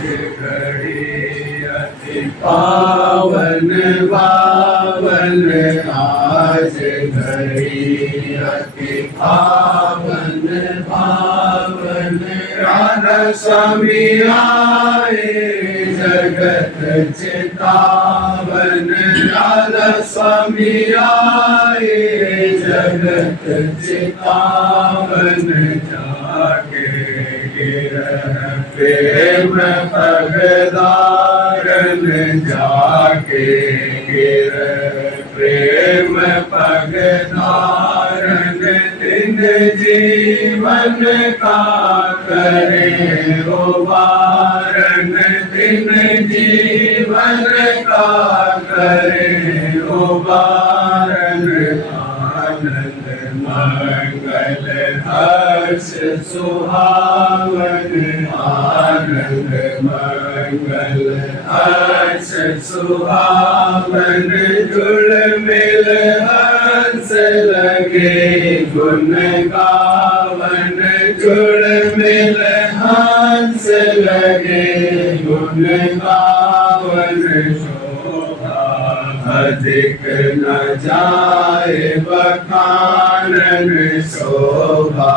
घड़ी अति पावन पावन आज घड़ी अति पावन पावन राधा स्वामी आए जगत चितावन राधा स्वामी आए जगत चितावन जाके प्रेम पगदारन जाके गिर प्रेम पगदारन दिन जीवन का करे उबारन दिन जीवन का करे उबारन आनंद मंगल हर्ष सुहावन आनंद मंगल हर्ष सुहावन जुड़ मिल हंस लगे गुण गावन जुड़ मिल हंस लगे गुण गावन अधिक न जाए बखानन शोभा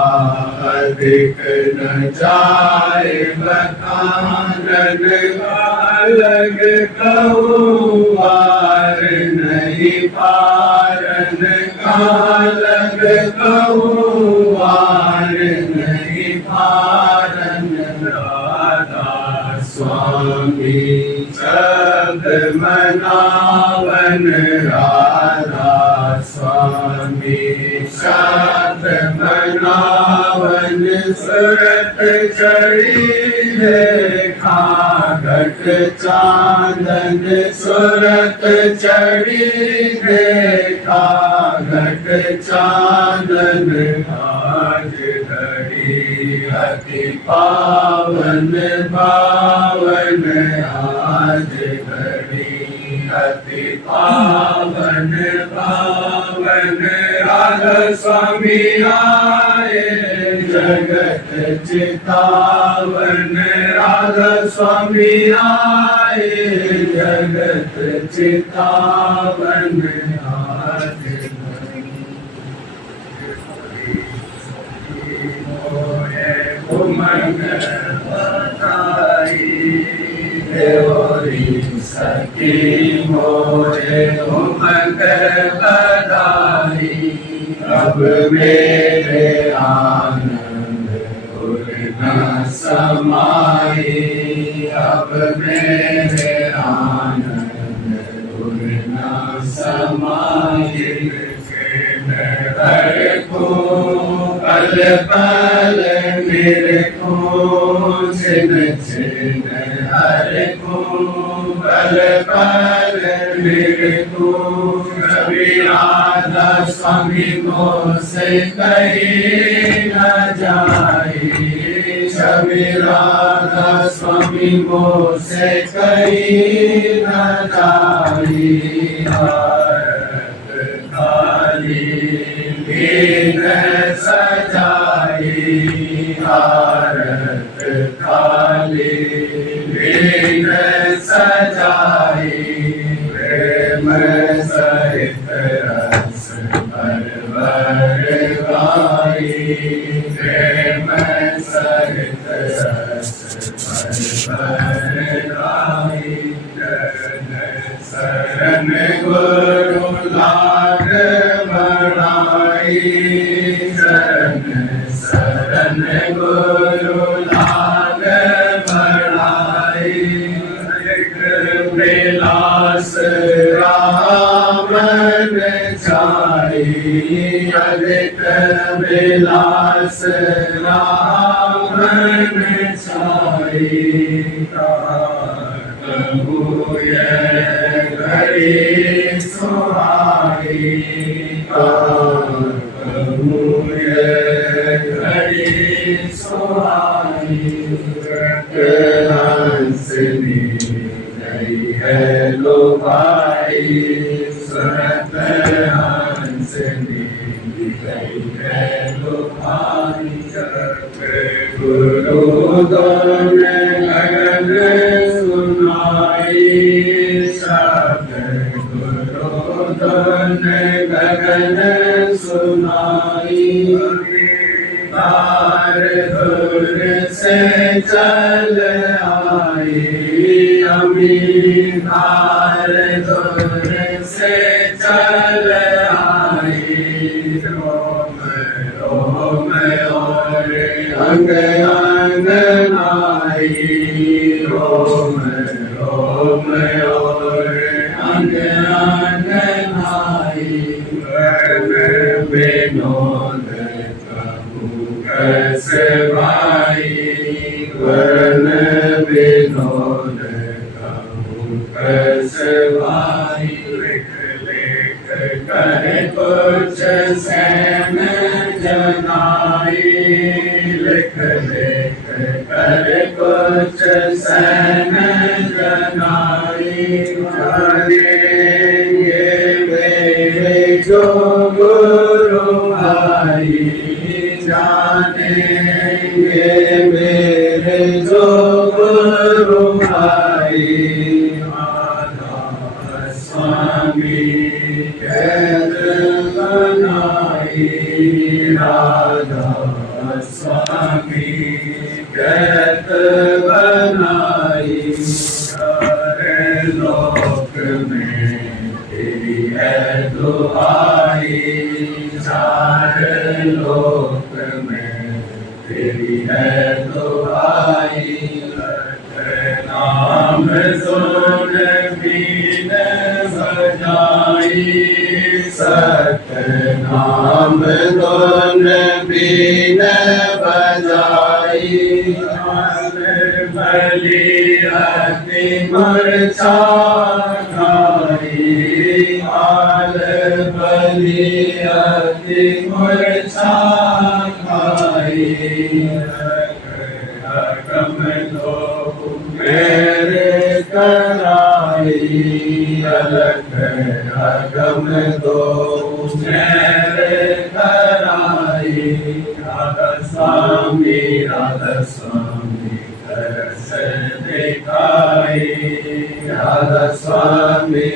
अधिक न जाए बखानन अलग कहूँ वार नहीं पारन अलग कहूँ वार नहीं पारन राधा स्वामी शब्द मनावन राधा स्वामी शब्द मनावन सुरत चढ़ी देखा घट चांदन सुरत चढ़ी देखा घट चांदन आज घड़ी अति पावन पावन आज घड़ी अति पावन पावन राधा स्वामी आए जगत चितावन राधा स्वामी आए जगत चितावन आज उमंग बताई देवरी सखी मोरे उमंग बधाई अब मेरे आनंद उड़ना समाई अब मेरे आनंद उड़ना समाई हर को पल पल मेरे को छिन छिन हर को पल पल मेरे को कभी राधा स्वामी को से कहीं न जाए कभी राधा स्वामी को से कहीं न जाए लीन सजाई आरत खाली लीन सजाई प्रेम सहित रस भर गाई प्रेम सहित रस भर गाई शरण गुरु लाग शरण शरण गुरु लाग बढ़ाई विलास रामन छाई अधिक विलास रामन छाई कहूँ घड़ी सुहाई घड़ी सुहाई हंसनी नहीं है लो भाई सुरत हंसनी नहीं है लो भाई गुरु दोन लगन चल आई, अमीर धार दूर से चल आई, रोम रोम और अंग अंग आई, रोम रोम और अंग अंग आई, वर्ण विनोद कहूँ कैसे भाई, वर्ण विनोद कहूँ कैसे भाई, लिख लिख कर कुछ सैन जनाई, लिख लिख कर कुछ सैन जनाई, जानेंगे मेरे जो गुरु भाई, जानेंगे मेरे जो गुरु भाई, राधा स्वामी कैद बनाई, राधा स्वामी कैद बनाई, सारे लोक में तेरी है दुहाई, सारे लोक में तेरी है दुहाई, नाम सुन बीन बजाई, सत्य नाम सुन बीन बजाई, बलि अति मूर्छा खाई, आल बलि अति मूर्छा खाई, अगम दो मेरे कराई, अलग अगम दो मेरे कराई, राधा स्वामी तरस दिखाई, राधा स्वामी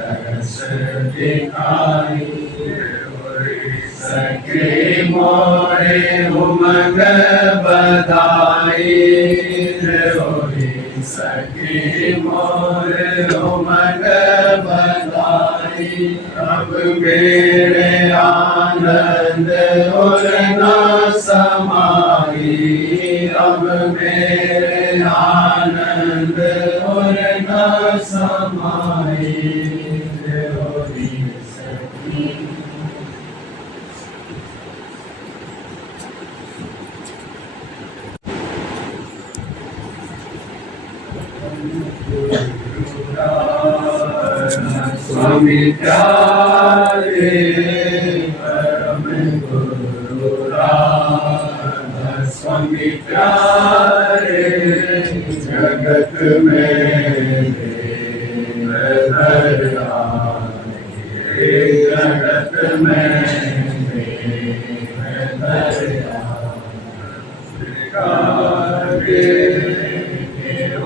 तरस दिखाई, सखी मोरे उमंग बधाई, सखी मोरे उमंग बधाई, अब मेरे आनंद और न समाई, अब मेरे आनंद और न समाई, सखी स्वामी प्यारे परम गुरु राधा, स्वामी प्यारे जगत में जगत में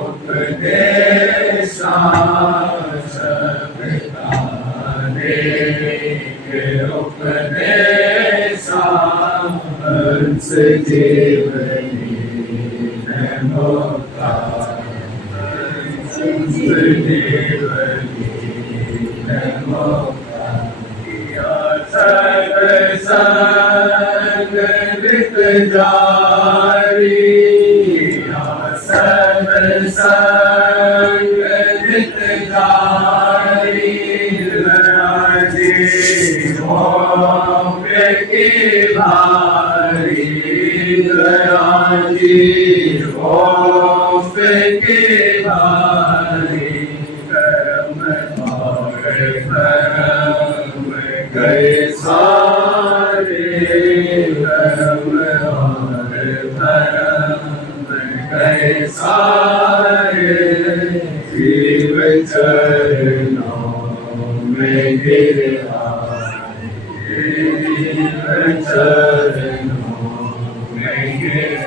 उपदेशा उपदेशा हंस जीवनी नमोता, हंस जीवनी नमोता, सत्संग नित जारी, सत्संग नित जारी, की भारी, राजी ओम की भारी, कर्म और कर्म गए सारे, कर्म और कर्म गए सारे, जीव चरणों में गिर चरणों में गिरा,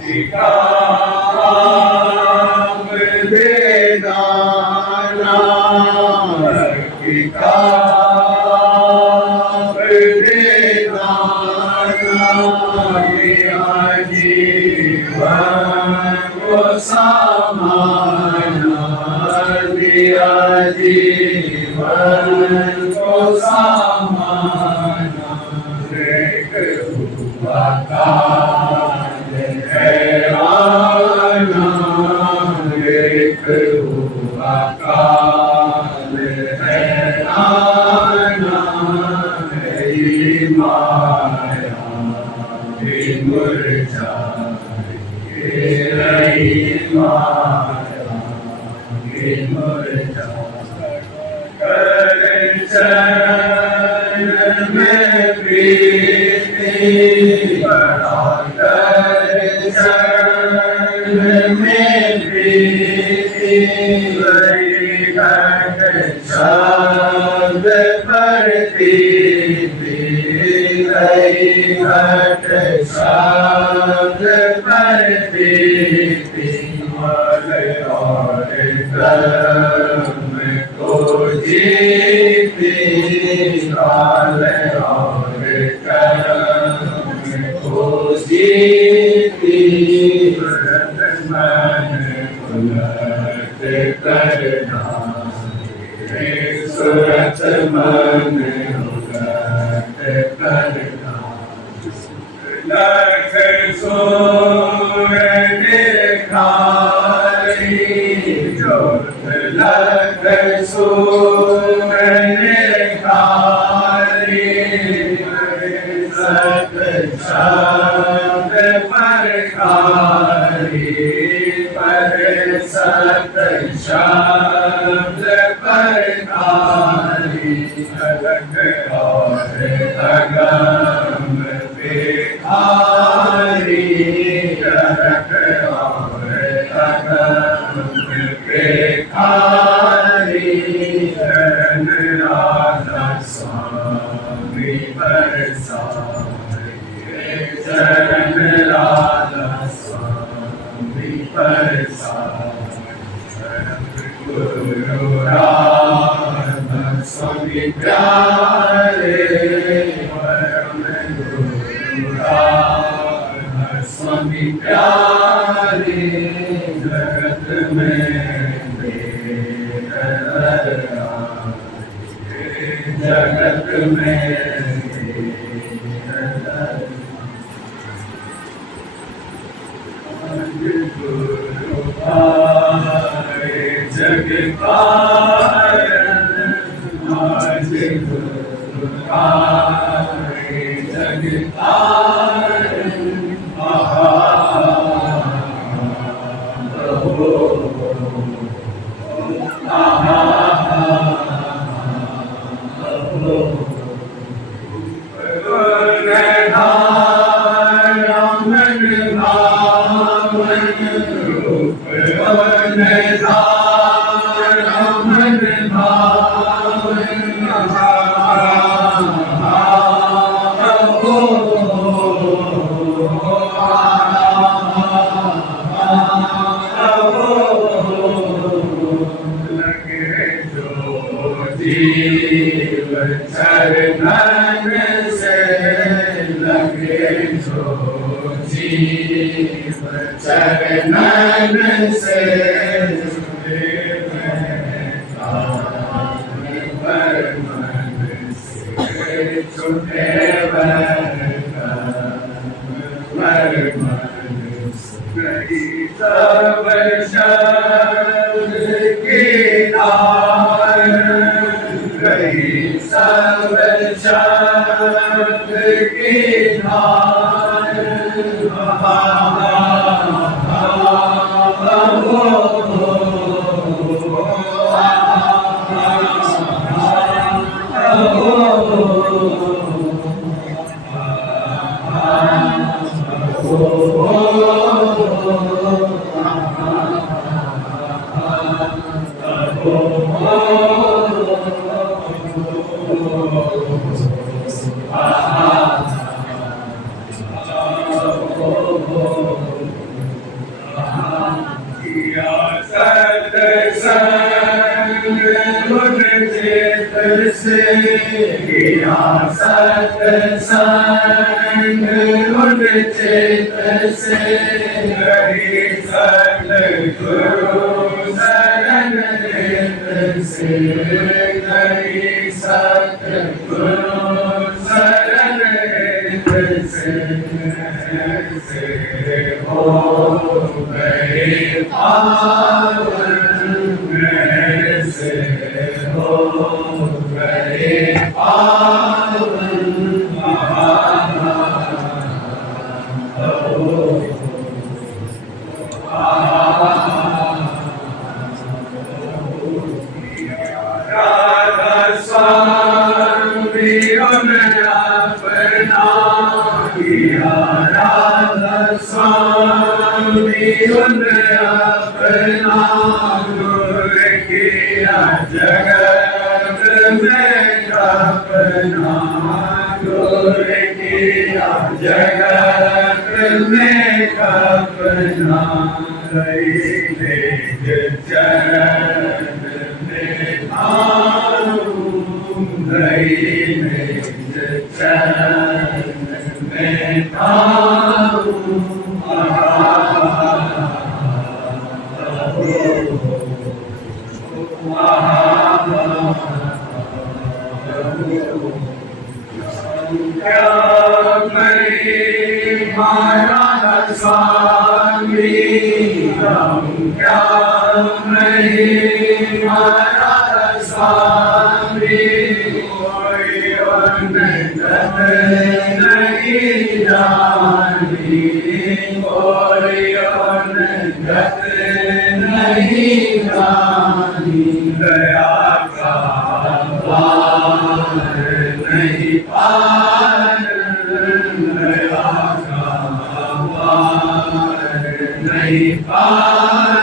किताब बेदाना, किताब बेदाना, जीवन को समाना, दिया जीवन को समाना, एक हुआ काल हैराना, एक हुआ काल हैराना, माया मुरझा माया मुरझा चरण में प्रीति बड़ा चरण में प्रीति शब्द प्रतीति घट शब्द प्रतीति मल और कर्म को जीती काल और कर्म को जीती मन उलट करना सुरत मन उलट करना लख सोर निखारी जोत लख सोर निखारी सत शब्द परखारी पर सत शब्द परखारी अलग और अगम बेखारी अलग और अगम बेखारी शरण राधा स्वामी परसारी शरण राधा स्वामी परसारी गुरु राधा स्वामी प्यारे परम गुरु राधा स्वामी प्यारे जगत में जगत में गुरु आए जग कारण आज गुरु आए जग कारण चरणन से लगे जो जीव चरणन से छुटे सब शब्द की तार गई सब शब्द की धार से किया सत्संग उन चित से रही सतगुरु शरण चित से रही सतगुरु शरण चित से हो गए पावन से हो गए पावन राधा स्वामी अपना किया राधा स्वामी अपना गुर किया जगत में अपना गुर किया जगत में अपना चरण में आऊं चरण में आऊं महाराज स्वामी क्या नहीं महाराज स्वामी कोई अनगत नहीं जानी कोई अनगत नहीं जानी दया का पार नहीं पार दया का पार नहीं पार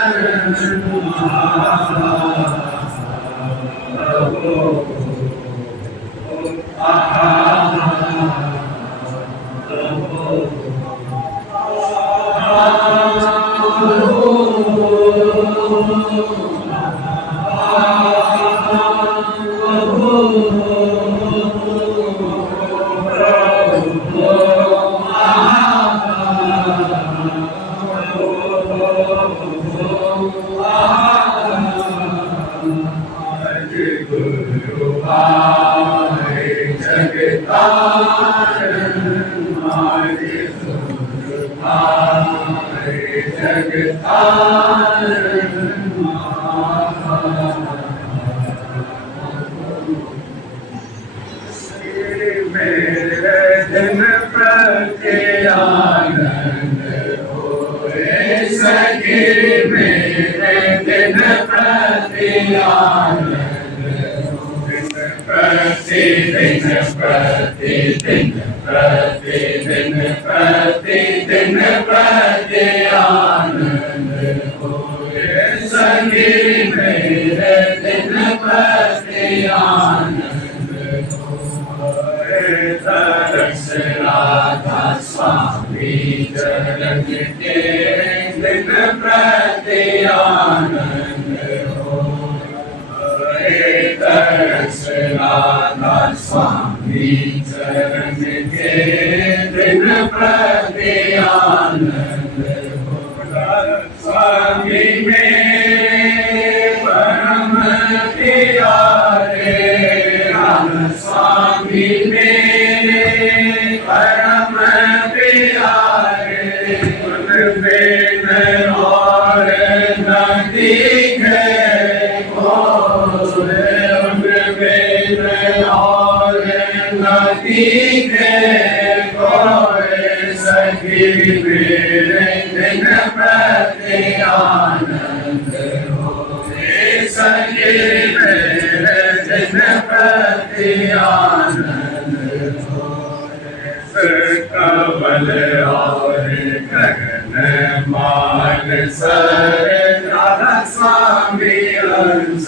कमल और गगन मान सर राधा स्वामी अंश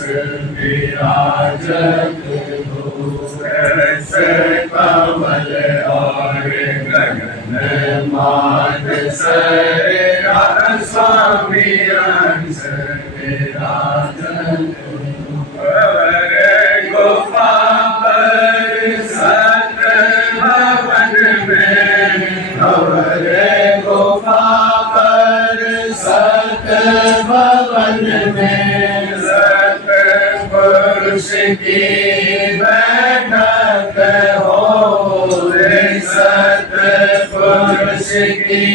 विराजत कमल और गगन मान सर राधा स्वामी अंश विराजत गुफा भवन में सतपुरुष की बैठक हो रे, सतपुरुष की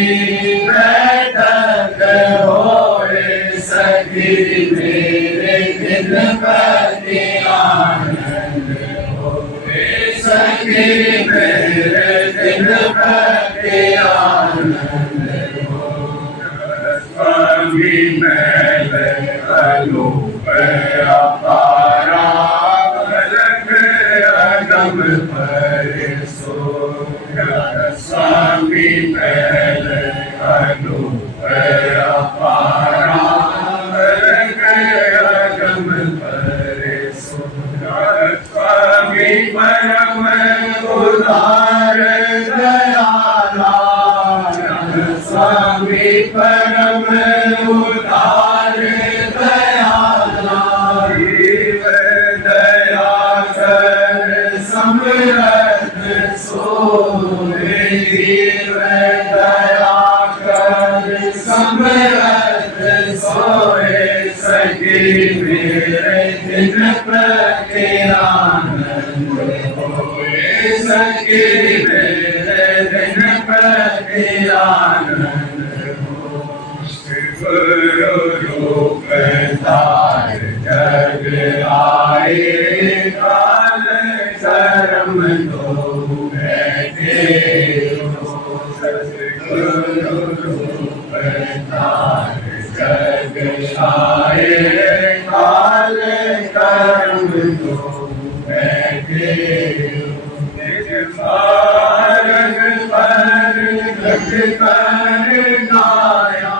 बैठक हो रे, सखी मेरे दिन प्रति आनंद हो रे, सखी मेरे दिन प्रति आनंद हो। स्वामी मैल अनूप अपारा अलग अगम परिसो, स्वामी मैल अनूप अपारा अलग अगम परिसो, स्वामी परम उदार दयाला, स्वामी परम उदार दयाला, जीव दया कर समर्थ सोए, जीव दया कर समर्थ सोए, सखी मेरे दिन प्रति आनंद होए, सखी मेरे दिन प्रति आनंद हो। गुरु रूप धार जग आए, काल कर्म दो बैठे हो, गुरु रूप धार जग आए, काल कर्म दो बैठे हो। मार्ग पर घट कर गाया,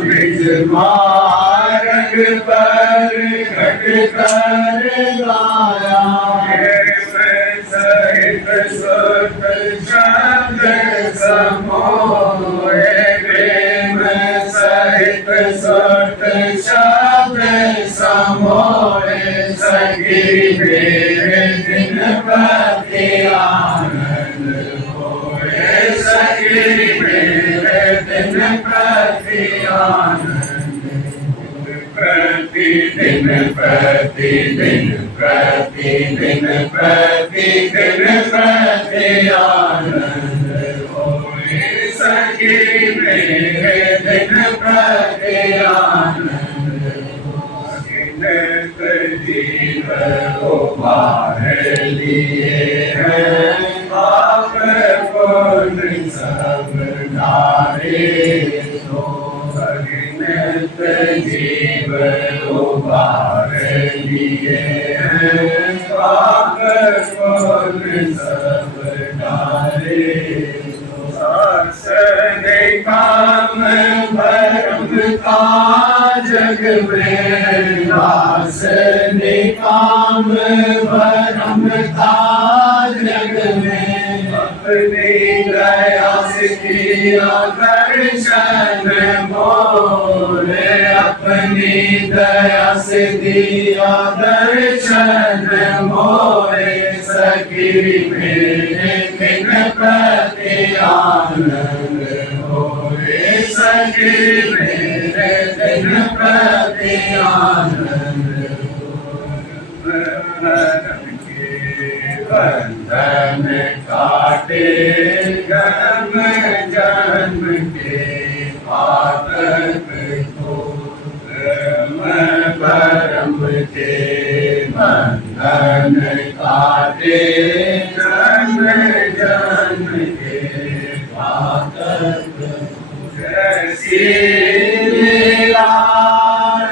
निज मार्ग पर घट कर गाया, सहित सुत शब्द समोए, प्रेम सहित सुत शब्द समोए, सखी मेरे दिन प्रति आनंद होए, सखी मेरे दिन प्रति आनंद। प्रतिदिन प्रतिदिन प्रतिदिन प्रतिदिन प्रति आनंद होए, सखी मेरे दिन प्रति आनंद। नित जीव उबार लिए हैं, पाप पुण्य सब ढारे तो, नित जीव उबार लिए हैं, पाप पुण्य सब ढारे तो। सासने काम भरम का जग में, दासने काम भरम का जग में, अपनी दया से किया दर्शन मोरे, अपनी दया से दिया दर्शन मोरे, सखी मेरे दिन प्रति आनंद होए, सखी मेरे दिन प्रति आनंद। बंधन काटे जन्म जन्म के पातक को, परम के बंधन काटे जन्म जन्म के पातक। जैसी लीला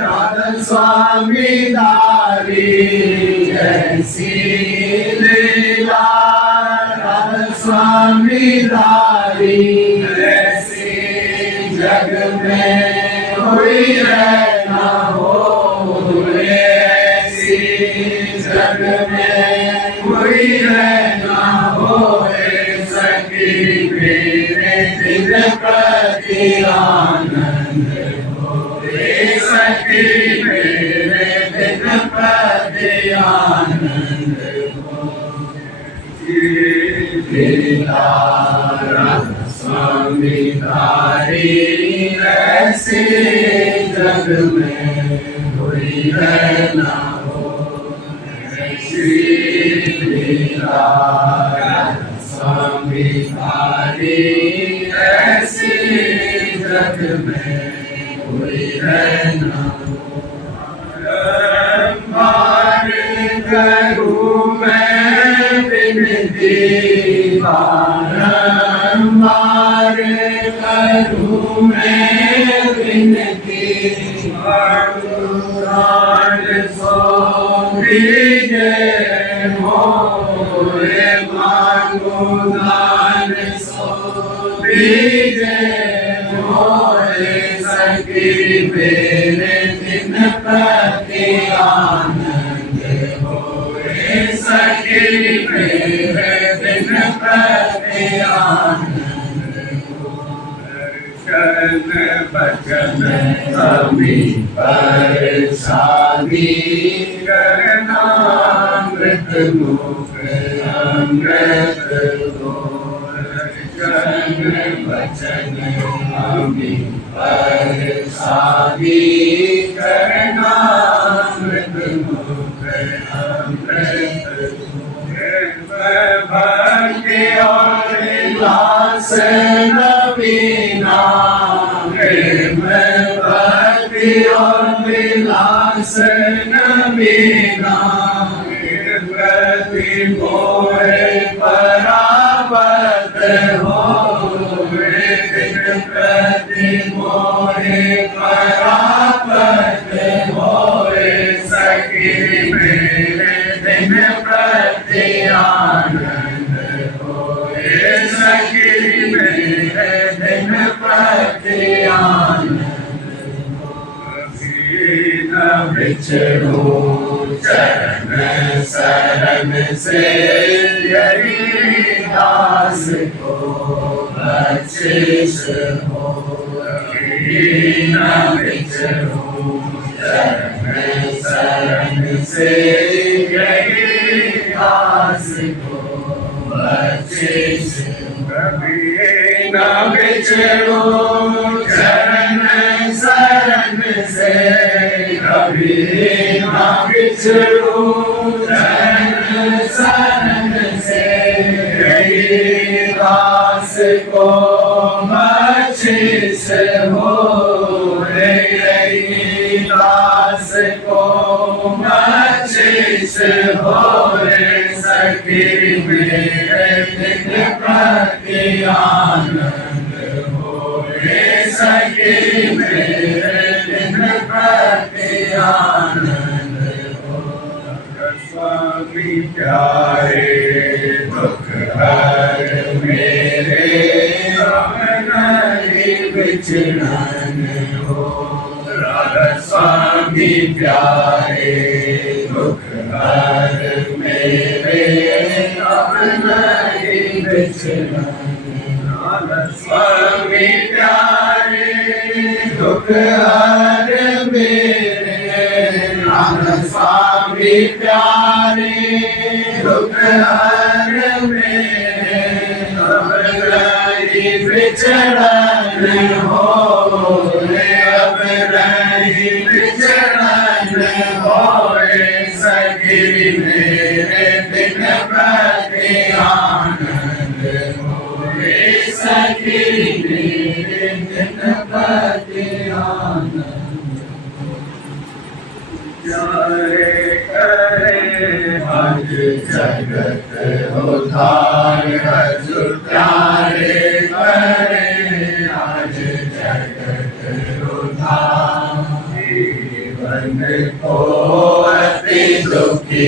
राधा स्वामी दारी, जैसी लीला राधा स्वामी दारी, ऐसी जग में कोई रहना हो, ऐसी जग में कोई रहना हो, सखी मेरे दिन प्रति आनंद हो, सखी मेरे दिन प्रति आनंद हो। लीला राधा स्वामी दारी, ऐसी जग में कोई है ना हो ऐसी लीला स्वामी हमारी ऐसी जग में कोई है ना हो करूं मैं विनती बारंबार करूं मैं विनती दान सो दीजिए मोरे मांगो दान सो दीजिए मोरे सखी मेरे दिन प्रति आनंद होए सखी मेरे दिन प्रति आनंद दर्शन बचन अमी पर शादी करना अमृत मुख अमृत हो दर्शन बचन अमी पर शादी करना अमृत मुख अमृत भक्ति और विलास नवीना प्रेम भक्ति और विलास नवीना प्रति मोहे परावत हो प्रति मोहे परावत होए सखी मेरे दिन प्रति आनंद होए सखी मेरे दिन प्रति आनंद न बिछड़ो चरण शरण से यही दास को बख्शिश हो न बिछड़ो चरण शरण से यही दास को बख्शिश कभी न बिछड़ो चरण शरण से कभी न बिछड़ो चरण शरण से यही दास को बख्शिश हो यही दास को बख्शिश हो सखी मेरे दिन प्रति आनंद हो सखी मेरे दिन प्रति आनंद हो स्वामी प्यारे दुख हर मेरे विचरण हो राधा स्वामी प्यारे दुख हर मेरे विचरण राधा स्वामी प्यारे दुख हर मेरे राधा स्वामी प्यारे दुख हर मेरे विचरण हो अब रही विचरण हो सखी मेरे दिन प्रति आनंद हो सखी मेरे दिन प्रति आनंद आज जगत उद्धार हजूर प्यारे करे आज जगत उद्धार जीवन को अति दुखी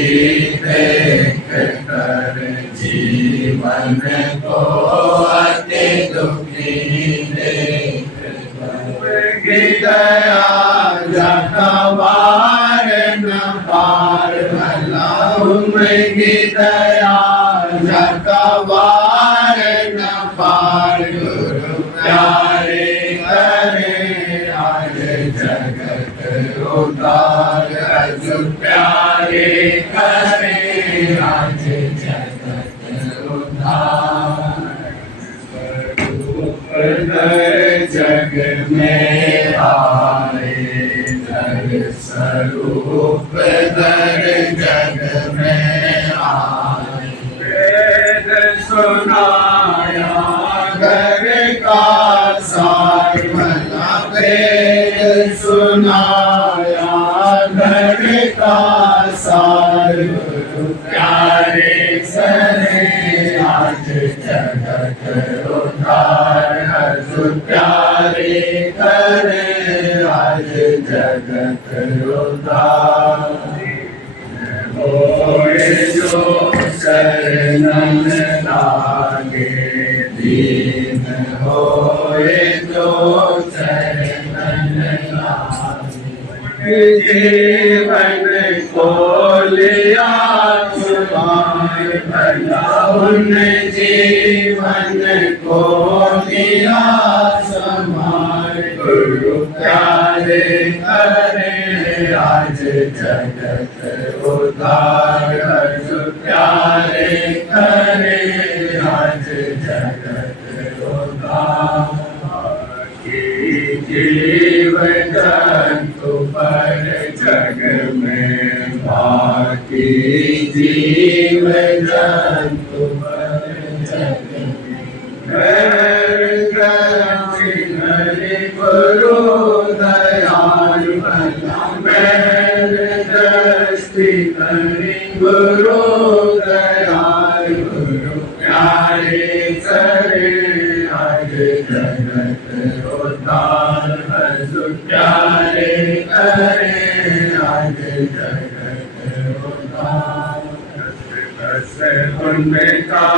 देख कर जीवन को अति दुखी देख कर दया जगवार न पार भला उनकी दया जगवार न पार गुरु प्यारे करे आज जगत उद्धार हजूर प्यारे करे आज जगत उद्धार जग में वेद सुनाया धर्म का सार गुरु प्यारे करे आज जगत उद्धार हजूर प्यारे करे आज जगत उद्धार होए जो शरणन लागे दीन होए जो शरणन लागे जीवन को लिया तुम्हार भला उन जीवन को लिया समार गुरु प्यारे करे आज जगत उद्धार हजूर प्यारे करे आज जगत उद्धार जीव जंतु पर जग में बाकी जीव जंतु पर जग में गुरु दयालु दृष्टि करी गुरु दयाल गुरु प्यारे करे आज जगत उद्धार हजूर प्यारे करे आज जगत उद्धार बस उनका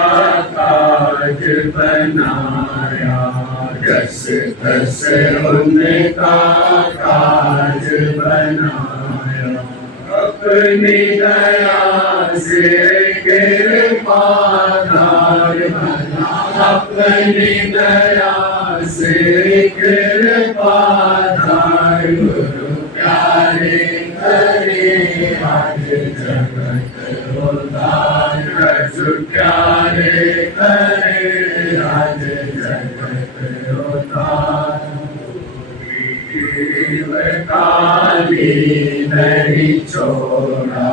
काज बनाया जस तस उनका काज बनाया अपनी दया से कृपाधार बना अपनी दया से कृपाधार गुरु प्यारे करे आज जगत उद्धार हजूर प्यारे करे आज जगत उद्धार जीव काली नहीं छोड़ा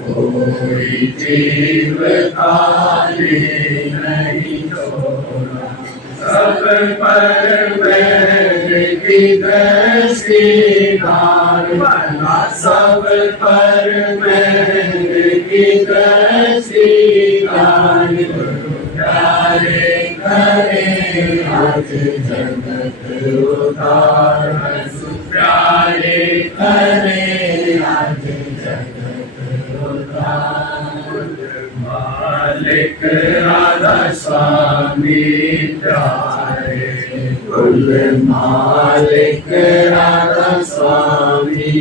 कोई जीव काली नहीं छोड़ा सब पर बैठ की दृष्टि धार बना सब पर बैठ की दृष्टि धार गुरु प्यारे करे आज जगत उद्धार हजूर प्यारे करे आज जगत उद्धार मालिक राधा स्वामी प्यारे कुल मालिक राधा स्वामी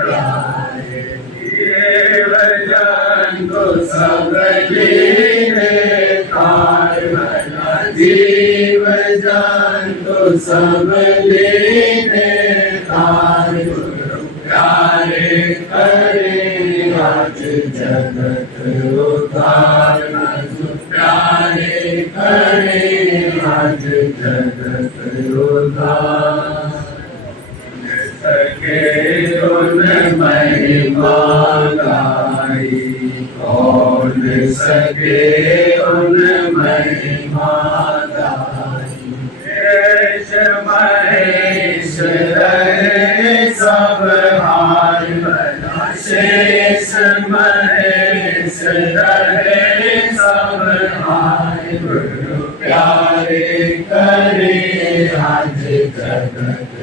प्यारे जीव जंतु सब लीने कार बना जीव जंतु सब लीने कार गुरु प्यारे करे आज जगत उद्धार हजूर प्यारे करे आज जगत उद्धार सके उन महिमा गाई कौन सके उन महिमा गाई शेष महेश रहे सब हार बना शेष महेश रहे सब हार गुरु प्यारे करे आज जगत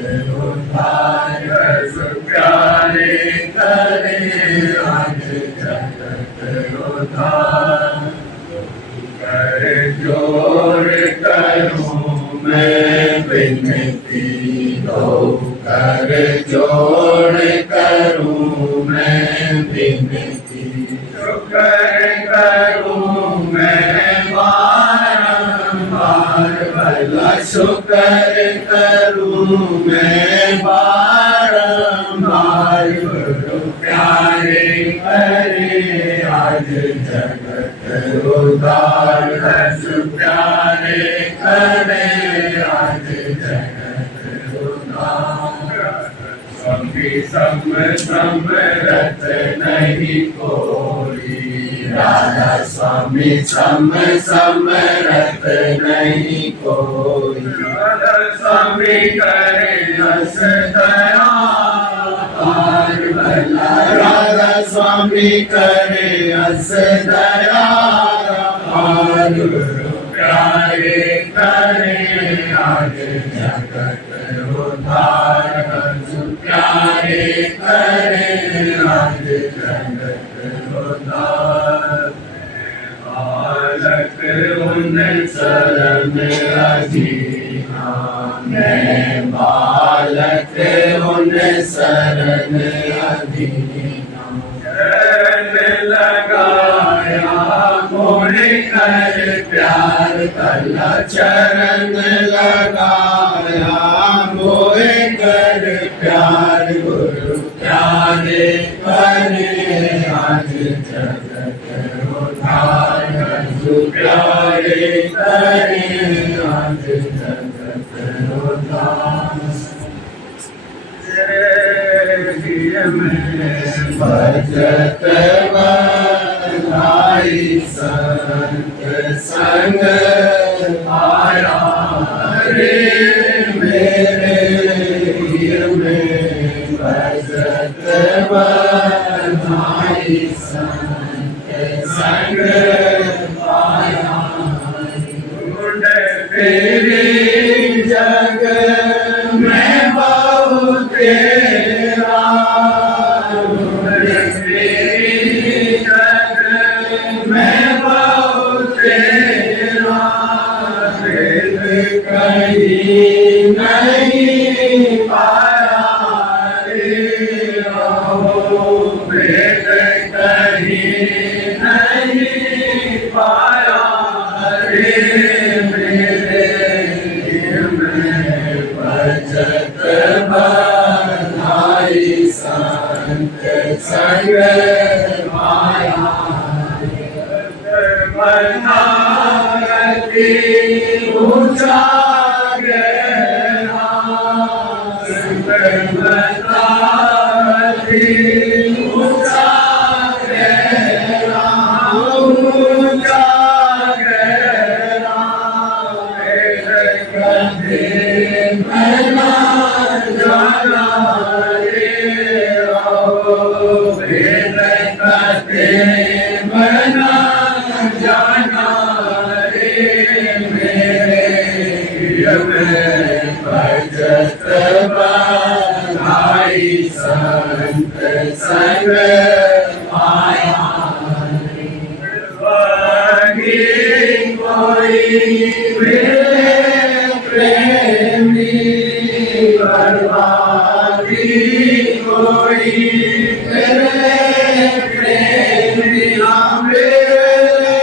उद्धार हजूर प्यारे करे आज जगत उद्धार कर जोर करूं मैं विनती दो कर जोड़ करूं मैं विनती शुक्र करूं मैं बारंबार भला शुक्र करूं मैं बारंबार गुरु प्यारे करे आज जगत उद्धार हजूर प्यारे करे आज जगत उद्धार समरथ नहीं कोई राधा स्वामी सम समरथ नहीं कोई। राधा स्वामी करे रस दया पार भला। राधा स्वामी करे रस दया पार। गुरु प्यारे करे आज जगत उद्धार। गुरु प्यारे करे आज जगत उद्धार। बालक उन शरण अधीना। मैं बालक उन शरण अधीना। शरण लगाया मोहे कर प्यार कला। चरण लगाया मोहे कर प्यार। गुरु प्यारे करे आज जगत उद्धार। गुरु प्यारे करे आज जगत उद्धार। भजत बधाई संत संग आया रे मेरे वीर में। भजत बधाई संत संग आया। ढूंढ फेरे जग में बहु तेरा। ढूंढ फेरे जग में बहु तेरा। भेद कहीं नहीं पाया रे रहो। भेद कहीं नहीं पाया रे मेरे में। भजत बधाई संत संग आया। मनारती ऊंचा गहरा। मनारती ऊंचा गहरा। ऊंचा गहरा। कभी मना जाना रे रहो। भेद कभी मना जाना रे मेरे में। भजत बधाई संत संग आया। वही कोई मिले प्रेमी। बर्बादी कोई मिले प्रेमी। मेरे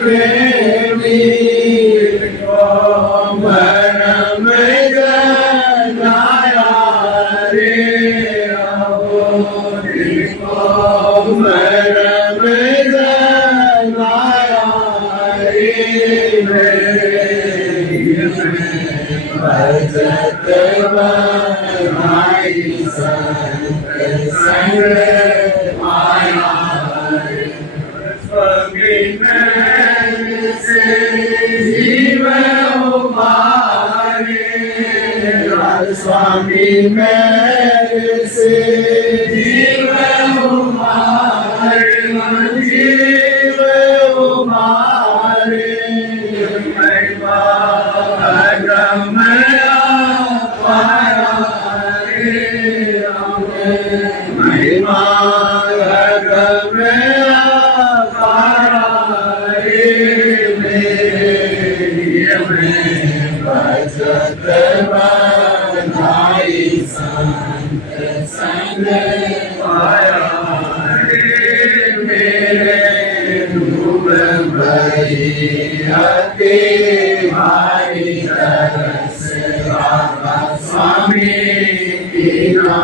प्रेमी को भरम जनाया रे रहो। को भरम जनाया रे मेरे में। भजत बधाई संत संग आया। स्वामी मैं से जीव उबारे। स्वामी मैं से जीव उबारे। जीव उबारे। महिमा अगमया पाया रे महिमा अगमया पाया रे मेरे में। भजत बधाई संत संग आया रे मेरे। डूब भई अति भारी तरस। बाबा स्वामी पीना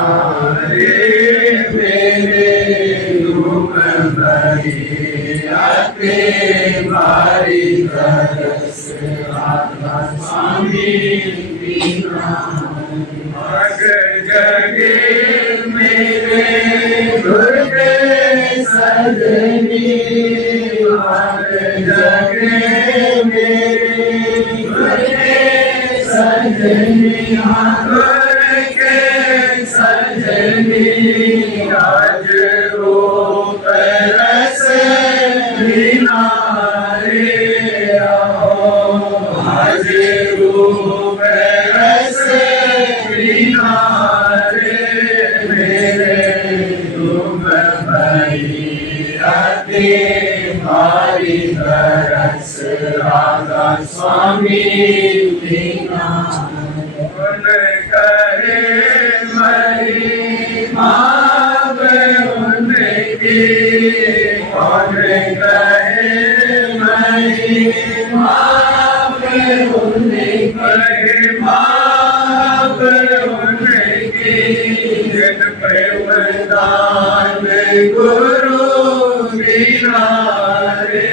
रे मेरे। डूब भई अति भारी तरस। बाबा स्वामी पीना। अगर जगे मेरे दुर्गे सजनी। हर जगह मेरी सजनी हर के सजनी आज रूप रस बिना रे आओ आज रूप रस बिना रे मेरे तुम भाई आते हमारी तरस राधा स्वामी बिना करे मरी माँ उनकी कौन कहे मरी माँ उनकी माँ उनकी प्रेम दान गुरु बिना रे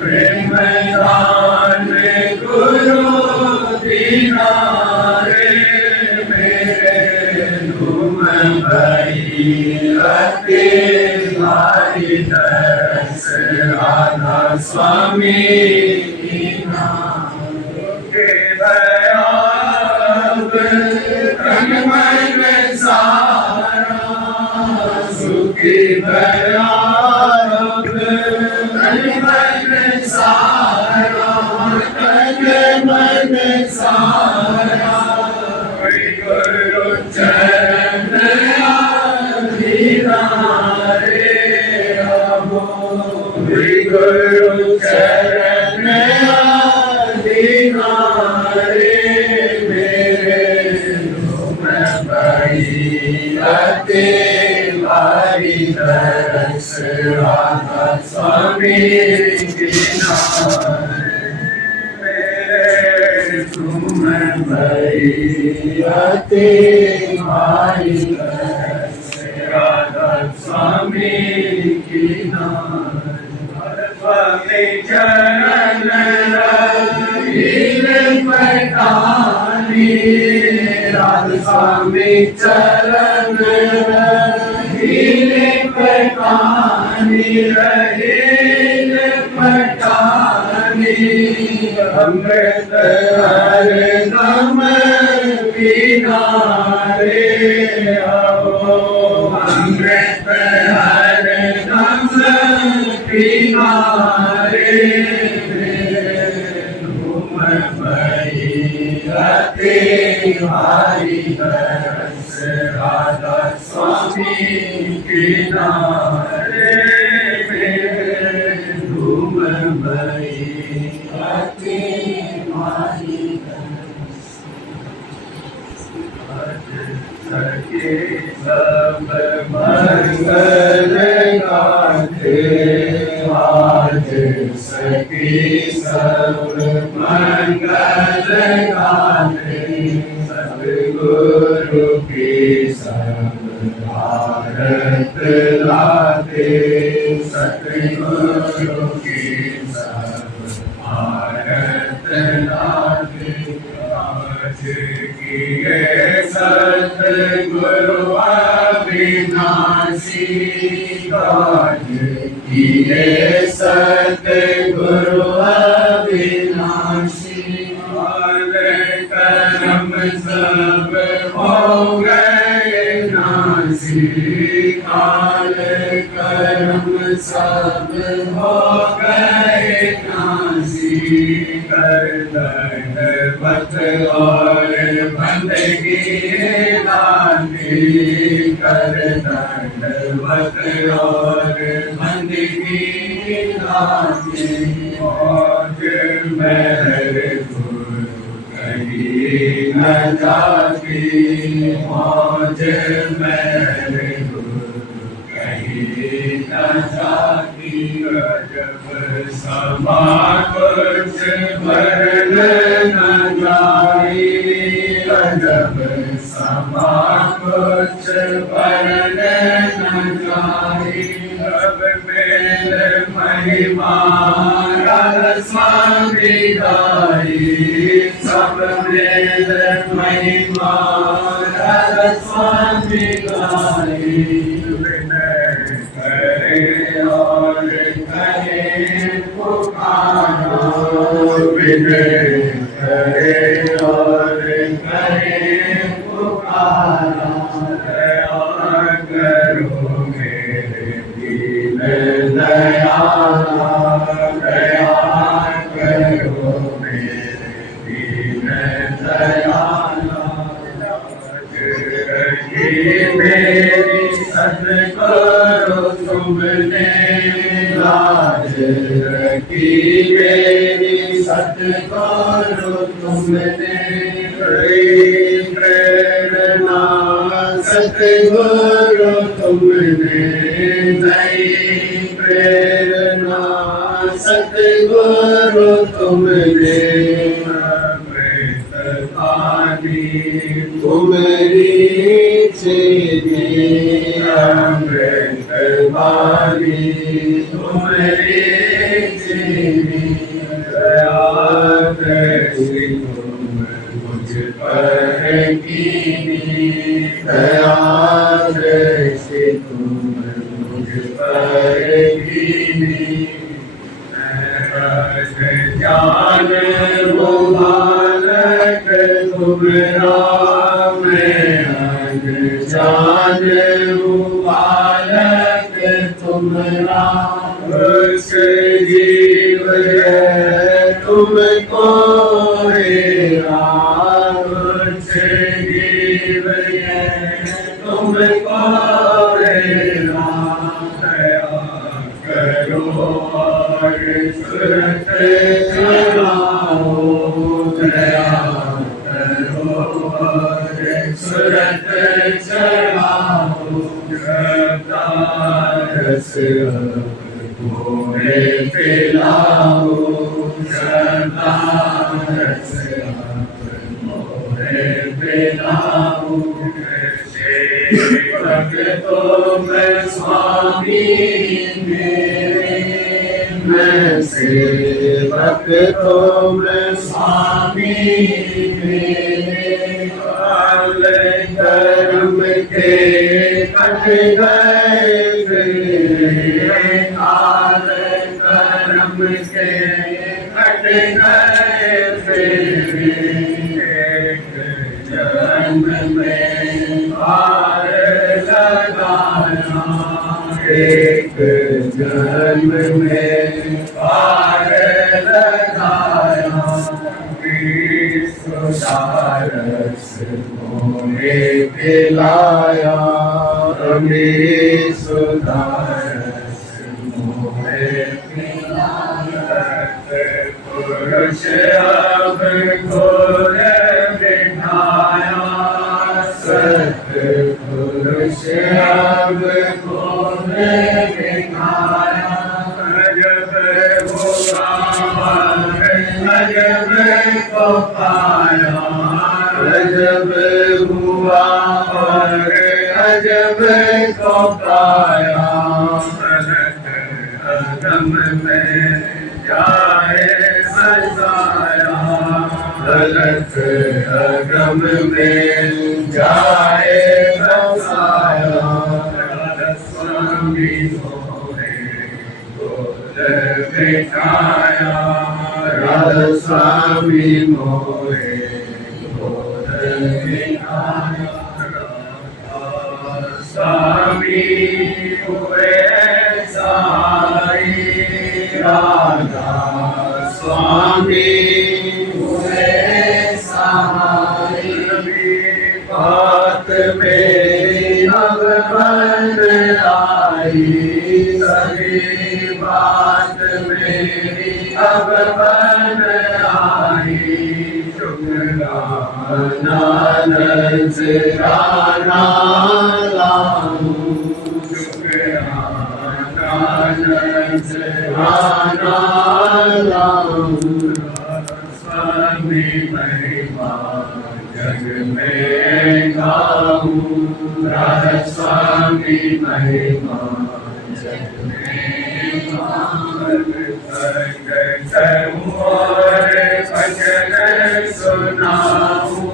प्रेम दान गुरु बिना रे मेरे तुम भाई आते हमारी तरस राधा स्वामी बिना के भयाब तन मन सारा सुखी भयाब तन मन सारा तन मन सारा गुरु चरण धीरा रे अबो गुरु चरण धीरा रे मेरे तुम भाई आते हमारी तरस राधा स्वामी बिना मेरे तुम भाई आते हमारी तरस राधा स्वामी बिना स्वामी चरण पटानी राधा स्वामी चरण पटानी रहील पटानी अमृत हर दम बिना रे आओ अमृत हर दम बिना रे तुम भाई आते हमारी तरस राधा स्वामी बिना रे मेरे तुम भाई आते हमारी तरस सके सब मंगल गाथे आज सखी सब मंगल गाथे सब गुरु की सब भारत लाते सतगुरु की सब भारत लाते आज किए सतगुरु अविनाशी आज किए सतगुरु अविनाशी कर्म सब हो गए नासी काल कर्म सब हो गए नासी कर दंडवत और बंदगी लानी कर दंडवत और बंदगी लानी आज मेरे गुरु कहीं न जाती मौज मेरे गुरु कहीं न जाती जब समा कुछ भरन न जाई जब समा कुछ भरन न जाई अब मेरे महिमा स्वामी गाई सब मेरे महिमा स्वामी गाई करे और करे और करे पुकारा, दया करो मेरे दीन दयाला, दया करो मेरे दीन दयाला। मेरी सतकरो तुमने, लाज रखी मेरी सतकरो तुमने, प्रेरणा सतगुरु तुमने, नई प्रेरणा सतगुरु तुमने, तुम्हारी चेरी अमृत बानी, तुम्हारी चेरी दया कैसी तुम मुझ पर कीनी, दया कैसी तुम मुझ पर कीनी। जान वो बालक तुमरा, मैं जान वो बालक तुमरा, उस जीव है तुमको हेरा, उस जीव है तुमको हेरा, दया करो और सुरत चलाओ, दया करो और सुरत चलाओ, रस मोरे पिलाओ, रस मोरे पिलाओ। भक्तों में स्वामी मेरे, मैं सेवक तो मैं स्वामी मेरे, काल कर्म के कट गए मेरे, काल कर्म के कट गए मेरे, एक जन्म में पार लगाना, एक जन्म में पार लगाया, सुधारस मोरे पिलाया, सुधारस मोरे पिलाया। पुरुष अब घोर बिठाया, सत्पुरुष अब घोर बिठाया, अजब हुआ अजब को पाया, अजब हुआ और अजब को पाया, अगम में जाए बसाया, गलत अगम में जाए बसाया, स्वामी मोरे गोद बिठाया, राधा स्वामी मोरे गोद बिठाया, स्वामी हुए साई, राधा स्वामी हुए सहाय, बात मेरी अब बन आई, सभी बात मेरी अब बन आई, शुक्राना नजराना लाऊं, शुक्राना नजराना लाऊं, स्वामी महिमा जग में गाऊं, राधा स्वामी महिमा जग में गाऊं, सत्संग और भजन सुनाऊं,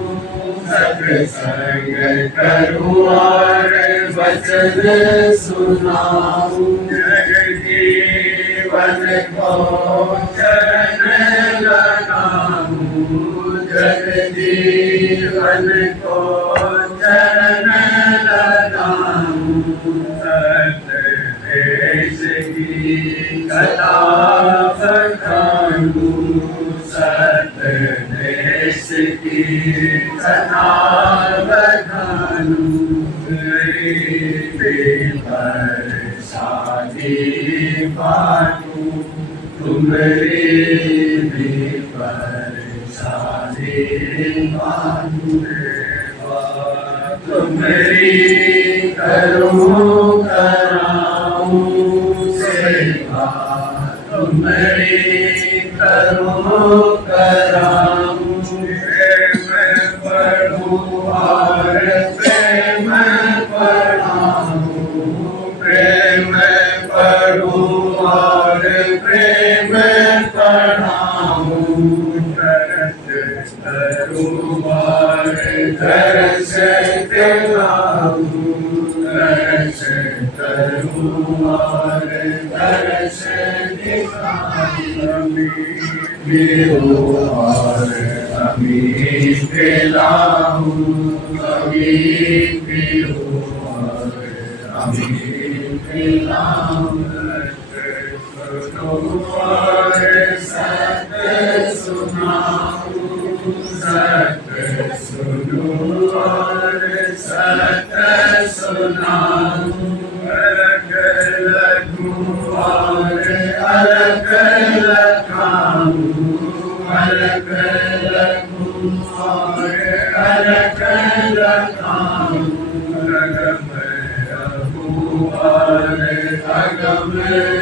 सत्संग करूं और वचन सुनाऊं, जग जीवन को चरण लगाऊं, जगजीवन को चरण लगाऊं, सतदेश की कथा बखानूं, सतदेश की कथा बखानूं, गरीबी पर शादी बांटूं, तुम्हारी भी परेशानी बांटूं, तुम्हारी करूं कराऊं सेवा, तुम्हारी करूं कराऊं, प्रेम पढ़ूं और प्रेम पढ़ाऊं, प्रेम पढ़ूं और प्रेम पढ़ाऊं, तरस करूं और तरस दिलाऊं, तरस करूं और तरस दिलाऊं, पीऊं और अमीर दिलाऊं, अमीर पीऊं और अमीर दिलाऊं, सत्य सुनाऊं, सत्य सुनूं और सत्य सुनाऊं, अलग लगूं और अलग लगाऊं, अलग लगूं और अलग लगाऊं, अगम रहूं और अगम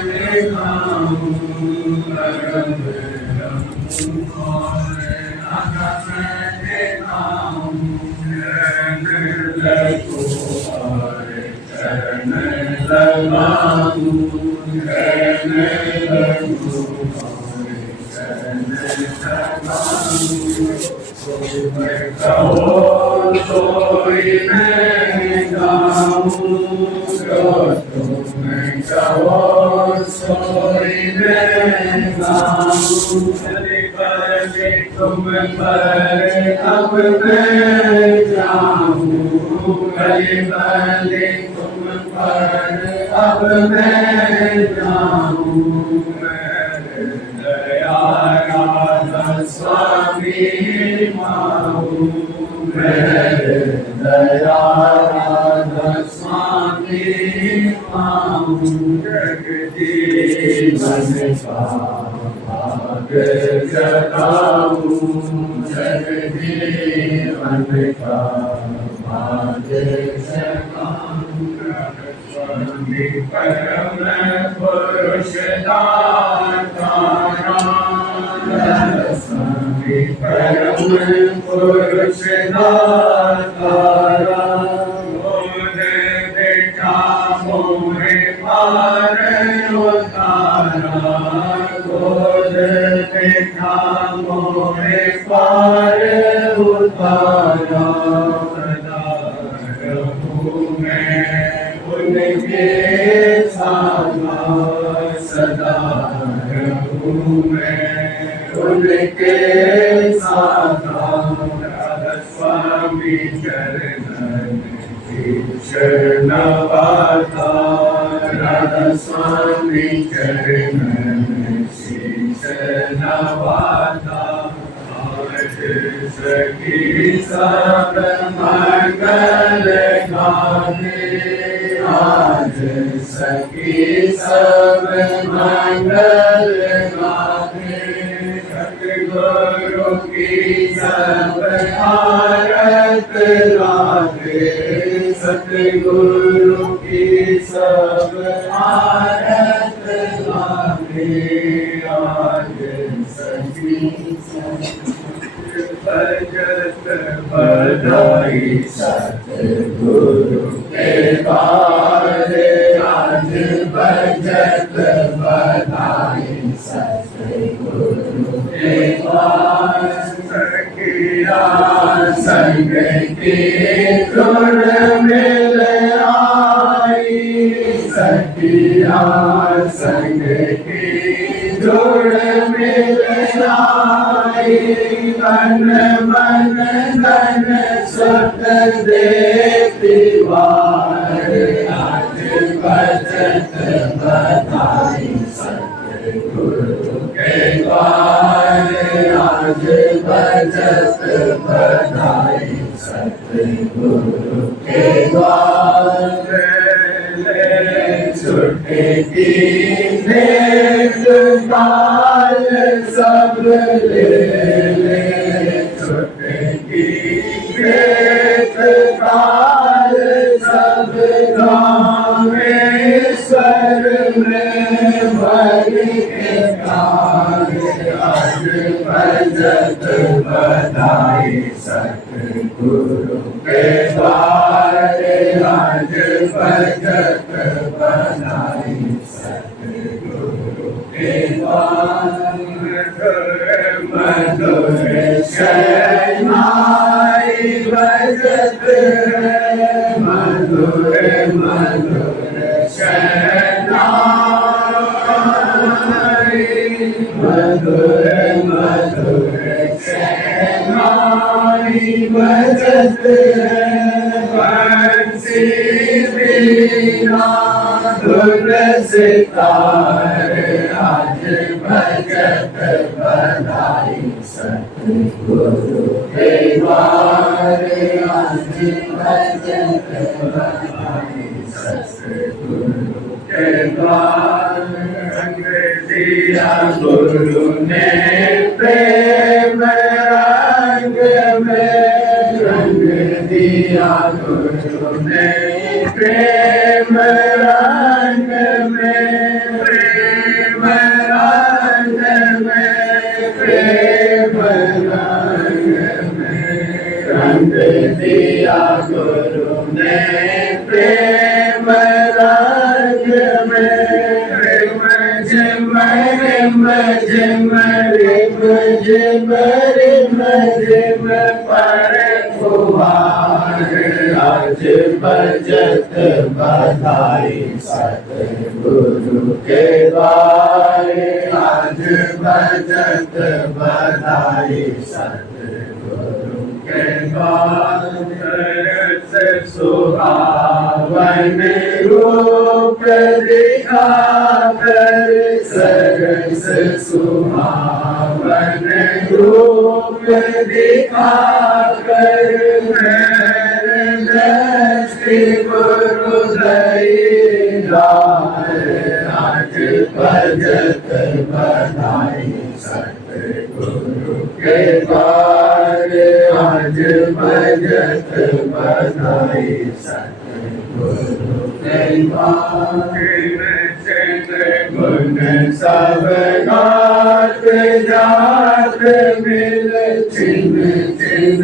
दिखाऊं, अगम रहूं और अगम दिखाऊं, चरण लगूं और चरण लगाऊं, चरण लगूं और चरण लगाऊं, तुम कहो कोई मैं गाऊं, जो तुम कहो सोई मैं गाऊं, चली बली तुम पर अब मैं जाऊं, चली बली तुम पर अब मैं जाऊं, दया राधा स्वामी माऊं, दया राधा स्वामी माऊं, जगजीवन का भाग जगाऊं, जगजीवन का भाग जगाऊं, स्वामी परम पुरुष दाता स्वामी परम पुरुष दाता, देखा मोहे पार उतारा, गोद देखा मोहे पार उतारा, सदा रहूं मैं उनके साथ, सदा रहूं मैं उनके साथ, राधा स्वामी चरणन शरण पाता, राधा स्वामी चरणन शरण पाता, आज सखी सब मंगल गाने, आज सखी सब मंगल गाने, सतगुरु की सब आरत लागे, सतगुरु की सब आरत लागे, आज सखी भजत बधाई सतगुरु के बारे, आज भजत बधाई सतगुरु के बारे, सखिया संग की गुण मिल आई, सखिया संग की गुण मिल आई, तन मन धन सुख देती वार आज बचत बधाई सतगुरु के द्वार आज बचत बधाई सतगुरु के द्वार छुटकी भेंट काल सब ले छुटकी भेंट काल सब रामेश्वर में भर के काल आज बचत बधाई सतगुरु के द्वार आज बचत बधाई सतगुरु के द्वार मधुर शहनाई बजत मधुर मधुर शहनाई मधुर मधुर शहनाई बजत बंसी बीना धुन सितार आज बजत बधाई सतगुरु के द्वार आज बजत बधाई सतगुरु के द्वार रंग दिया गुरु ने प्रेम रंग में रंग दिया गुरु ने प्रेम रंग में प्रेम रंग में प्रेम रंग में रंग दिया गुरु ने प्रेम रंग में रिम झिम रिम झिम रिम झिम रिम झिम पर फुहार आज बचत बधाई सतगुरु के द्वार आज बचत बधाई सतगुरु के द्वार सुहावन रूप दिखा कर सरस सुहावन रूप दिखा कर गुरु आज बचत बधाई सतगुरु के द्वार आज बचत बधाई सतगुरु के द्वार गुण सब गात जात मिल छिन छिन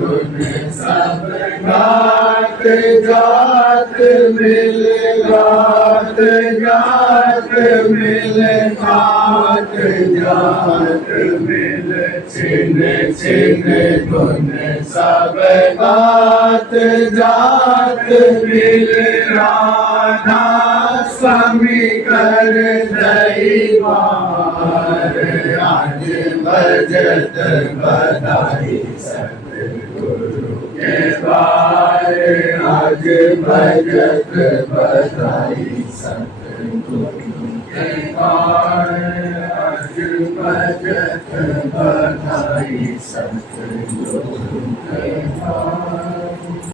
गुण सब गात जात मिल गात जात मिल गात जात मिल छिन छिन गुण सब गात जात मिल राधा स्वामी कर दईवार आज बचत बधाई सतगुरु के द्वार आज बचत बधाई सतगुरु के द्वार आज बचत बधाई सतगुरु के द्वार।